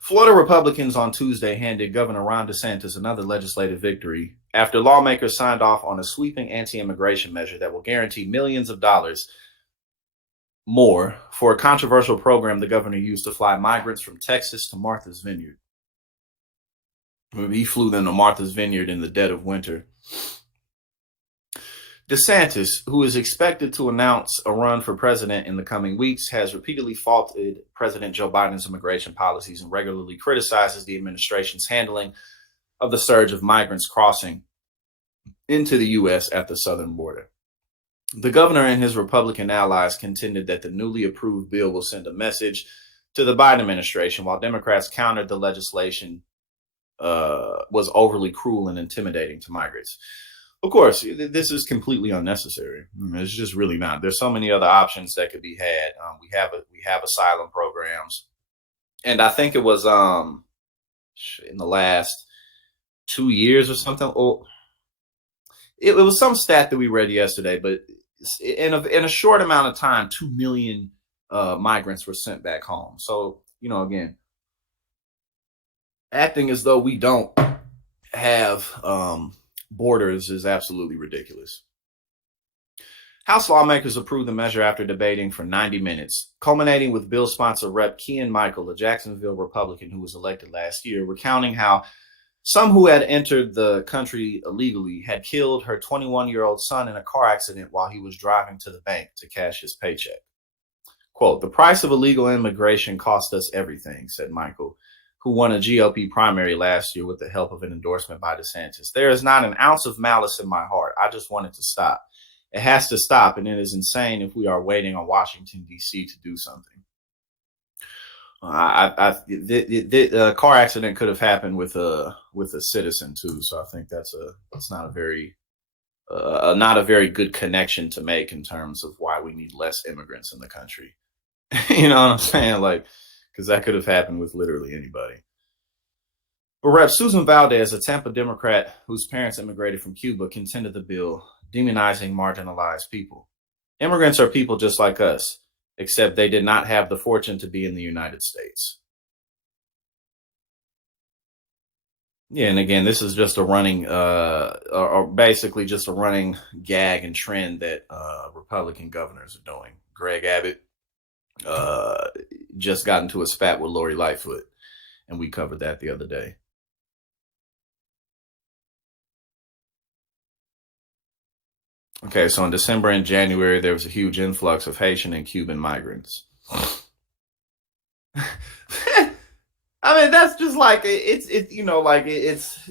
Florida Republicans on Tuesday handed Governor Ron DeSantis another legislative victory after lawmakers signed off on a sweeping anti-immigration measure that will guarantee millions of dollars more for a controversial program the governor used to fly migrants from Texas to Martha's Vineyard. He flew them to Martha's Vineyard in the dead of winter. DeSantis, who is expected to announce a run for president in the coming weeks, has repeatedly faulted President Joe Biden's immigration policies and regularly criticizes the administration's handling of the surge of migrants crossing into the U.S. at the southern border. The governor and his Republican allies contended that the newly approved bill will send a message to the Biden administration, while Democrats countered the legislation was overly cruel and intimidating to migrants. Of course, this is completely unnecessary. It's just really not. There's so many other options that could be had. We have asylum programs, and I think it was in the last 2 years or something. Oh, it was some stat that we read yesterday, but in a short amount of time, 2 million migrants were sent back home. So, again, acting as though we don't have borders is absolutely ridiculous. House lawmakers approved the measure after debating for 90 minutes, culminating with bill sponsor Rep. Kean Michael, a Jacksonville Republican who was elected last year, recounting how some who had entered the country illegally had killed her 21-year-old son in a car accident while he was driving to the bank to cash his paycheck. Quote, "The price of illegal immigration cost us everything," said Michael, who won a GOP primary last year with the help of an endorsement by DeSantis. "There is not an ounce of malice in my heart. I just want it to stop. It has to stop, and it is insane if we are waiting on Washington, D.C. to do something." The car accident could have happened with a citizen too, so I think that's not a very good connection to make in terms of why we need less immigrants in the country. You know what I'm saying? Because that could have happened with literally anybody. But Rep. Susan Valdez, a Tampa Democrat whose parents immigrated from Cuba, contended the bill demonizing marginalized people. Immigrants are people just like us, except they did not have the fortune to be in the United States. Yeah, and again, this is just a running, or basically just a running gag and trend that Republican governors are doing. Greg Abbott just got into a spat with Lori Lightfoot, and we covered that the other day. Okay, so in December and January, there was a huge influx of Haitian and Cuban migrants. I mean, that's just like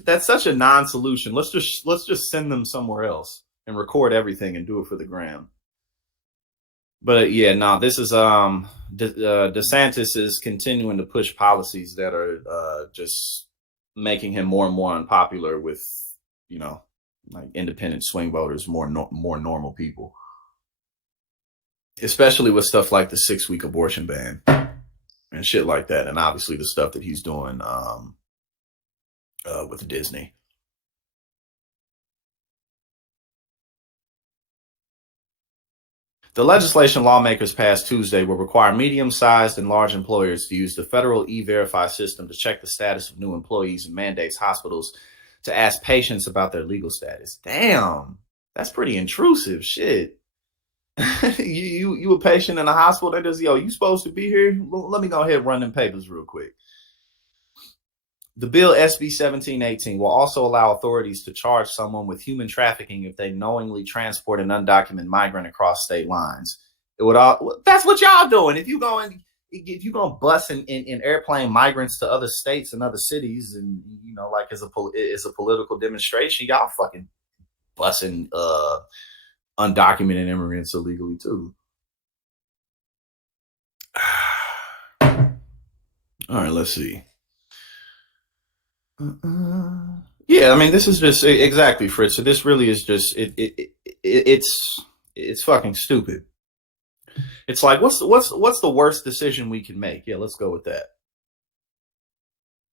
that's such a non-solution. Let's just send them somewhere else and record everything and do it for the gram. But yeah, no, this is DeSantis is continuing to push policies that are just making him more and more unpopular with like independent swing voters, more normal people, especially with stuff like the 6-week abortion ban and shit like that, and obviously the stuff that he's doing with Disney. The legislation lawmakers passed Tuesday will require medium-sized and large employers to use the federal E-Verify system to check the status of new employees and mandates hospitals to ask patients about their legal status. Damn, that's pretty intrusive shit. you a patient in a hospital that does, you supposed to be here? Let me go ahead and run them papers real quick. The bill SB 1718 will also allow authorities to charge someone with human trafficking if they knowingly transport an undocumented migrant across state lines. That's what y'all doing. If you're going to bus in airplane migrants to other states and other cities, and like as a political demonstration, y'all fucking busing undocumented immigrants illegally too. All right, let's see. Yeah, I mean, this is just exactly, Fritz. So this really is just it's fucking stupid. It's like, what's the worst decision we can make? Yeah, let's go with that.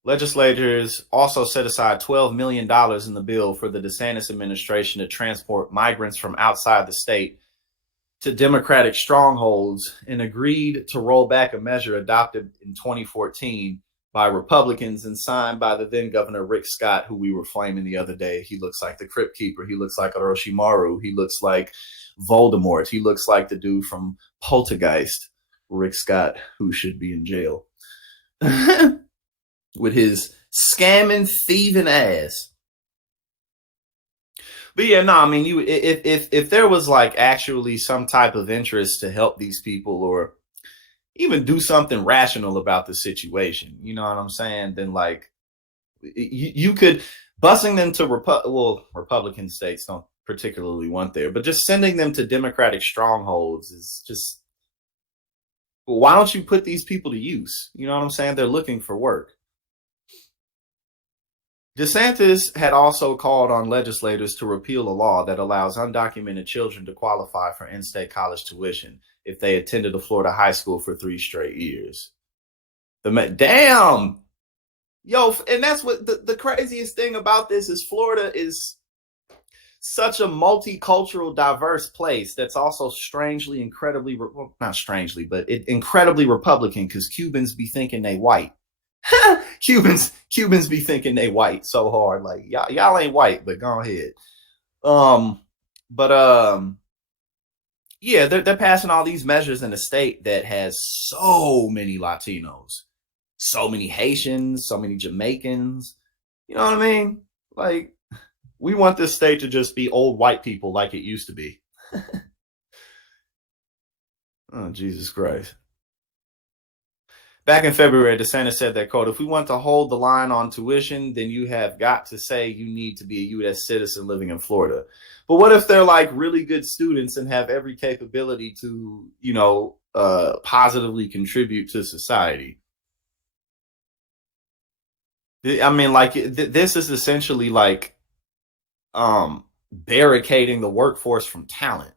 Legislators also set aside $12 million in the bill for the DeSantis administration to transport migrants from outside the state to Democratic strongholds, and agreed to roll back a measure adopted in 2014 by Republicans and signed by the then Governor Rick Scott, who we were flaming the other day. He looks like the Crypt Keeper. He looks like Orochimaru. He looks like Voldemort. He looks like the dude from Poltergeist, Rick Scott, who should be in jail with his scamming, thieving ass. But yeah, no, I mean, if there was like actually some type of interest to help these people or even do something rational about the situation, you know what I'm saying? Then like you could busing them to Republican states don't particularly want there, but just sending them to Democratic strongholds is just, well, why don't you put these people to use? You know what I'm saying? They're looking for work. DeSantis had also called on legislators to repeal a law that allows undocumented children to qualify for in-state college tuition if they attended a Florida high school for 3 straight years. Damn! Yo, and that's what the craziest thing about this is Florida is such a multicultural, diverse place that's also strangely, incredibly, well, not strangely, but incredibly Republican because Cubans be thinking they white. Cubans be thinking they white so hard. Like y'all ain't white, but go ahead. Yeah, they're passing all these measures in a state that has so many Latinos, so many Haitians, so many Jamaicans. You know what I mean? Like, we want this state to just be old white people like it used to be. Oh, Jesus Christ. Back in February, DeSantis said that, quote, if we want to hold the line on tuition, then you have got to say you need to be a U.S. citizen living in Florida. But what if they're like really good students and have every capability to, you know, positively contribute to society? I mean, like, this is essentially like barricading the workforce from talent.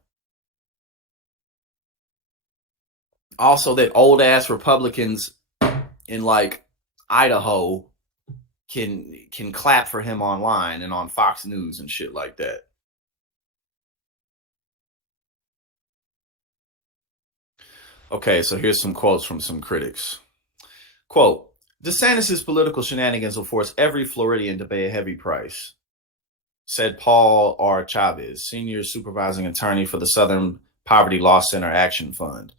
Also, that old ass Republicans in like Idaho can clap for him online and on Fox News and shit like that. Okay, so here's some quotes from some critics. Quote, DeSantis' political shenanigans will force every Floridian to pay a heavy price, said Paul R. Chavez, senior supervising attorney for the Southern Poverty Law Center Action Fund.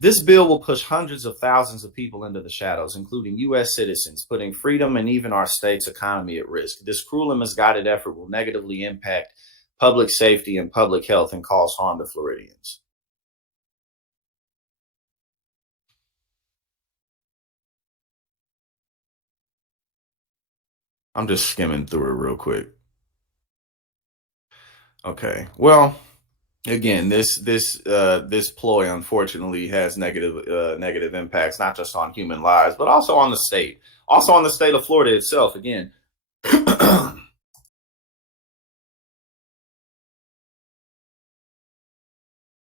This bill will push hundreds of thousands of people into the shadows, including U.S. citizens, putting freedom and even our state's economy at risk. This cruel and misguided effort will negatively impact public safety and public health and cause harm to Floridians. I'm just skimming through it real quick. Okay, well, again, this ploy unfortunately has negative impacts, not just on human lives, but also on the state of Florida itself. Again,